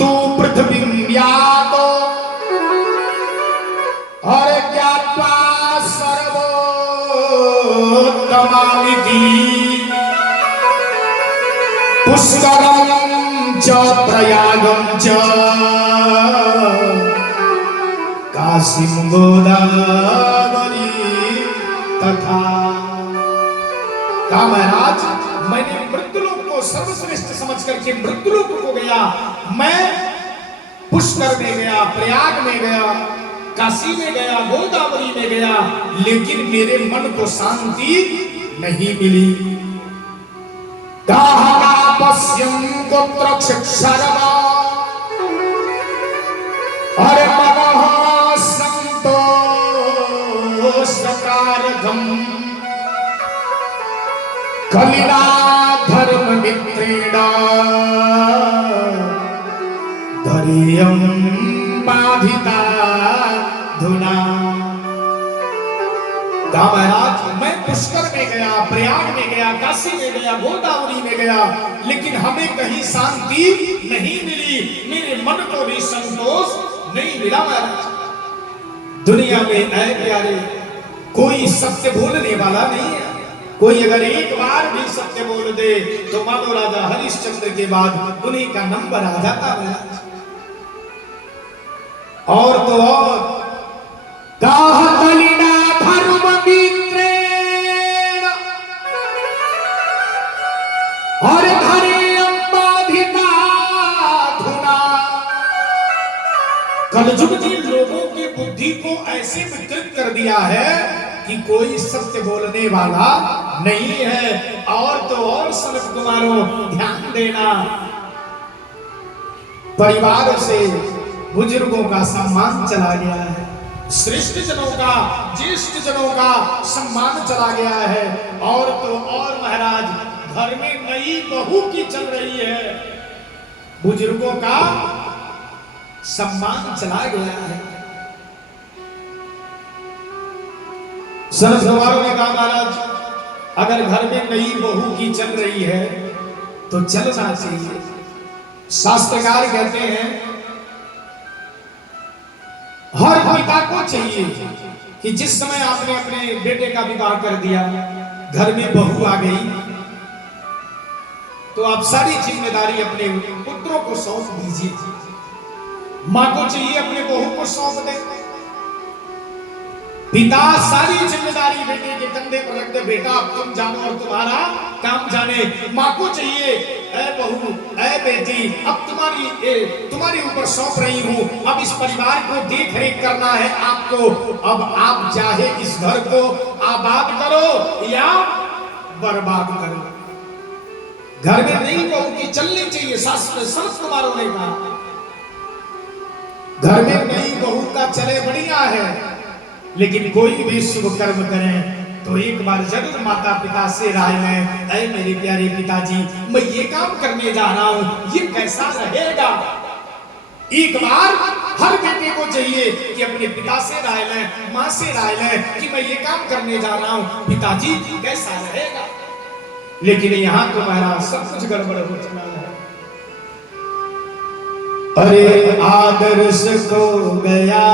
तू पृथ्वी यातो और ज्ञात्वा सर्वोत्तमामिति पुष्करम च प्रयागम च काशीं गोदावरी तथा। कहा महाराज मैंने मृत्युलोक को सर्वश्रेष्ठ समझ करके मृत्युलोक को गया, मैं पुष्कर में गया, प्रयाग में गया, काशी में गया, गोदावरी में गया, लेकिन मेरे मन को शांति नहीं मिली। पश्यं गोत्र क्षरवा अरे मनः संतोषकारकम् कलिना धर्म मित्रेण धैर्यं बाधिता धुना। महाराज मैं पुष्कर में गया, प्रयाग में गया, काशी में गया, गोदावरी में गया, लेकिन हमें कहीं शांति नहीं मिली, मेरे मन को भी संतोष नहीं मिला। महाराज दुनिया में ऐ प्यारे कोई सत्य बोलने वाला नहीं है। कोई अगर एक बार भी सत्य बोल दे तो मानो राजा हरिश्चंद्र के बाद उन्हीं का नंबर आ जाता है। और तो और कलिना धर्म मित्रेण और धैर्यं बाधिता धुना। कलयुग ने लोगों की बुद्धि को ऐसे विकृत कर दिया है कि कोई सत्य बोलने वाला नहीं है। और तो और सनत कुमारों ध्यान देना, परिवार से बुजुर्गों का सम्मान चला गया है, श्रेष्ठ जनों का, ज्येष्ठ जनों का सम्मान चला गया है। और तो और महाराज घर में नई बहू की चल रही है, बुजुर्गों का सम्मान चला गया है। सनत कुमारों ने कहा महाराज अगर घर में नई बहू की चल रही है तो चलना चाहिए। शास्त्रकार कहते हैं हर पिता को चाहिए कि जिस समय आपने अपने बेटे का विवाह कर दिया, घर में बहू आ गई, तो आप सारी जिम्मेदारी अपने पुत्रों को सौंप दीजिए। मां को चाहिए अपने बहू को सौंप दे। पिता सारी जिम्मेदारी बेटे के कंधे पर रख दे, बेटा अब तुम जानो और तुम्हारा काम जाने। मां को चाहिए ऐ बहू, ऐ बेटी अब तुम्हारी ऊपर सौंप रही हूं, अब इस परिवार को देख रेख करना है आपको। अब आप चाहे इस घर को आबाद करो या बर्बाद करो। घर में नई बहू की चलनी चाहिए। शास्त्र सनत कुमारों ने कहा घर में नई बहू का चले बढ़िया है, लेकिन कोई भी शुभ कर्म करें तो एक बार जरूर माता पिता से राय लें, ऐ मेरे प्यारे पिताजी मैं ये काम करने जा रहा हूं, ये कैसा रहेगा। एक बार हर बेटे को चाहिए कि अपने पिता से राय लें, मां से राय लें कि मैं ये काम करने जा रहा हूं, पिताजी कैसा रहेगा। लेकिन यहां तो महाराज सब कुछ गड़बड़ हो चुका है। अरे आदर्श खो गया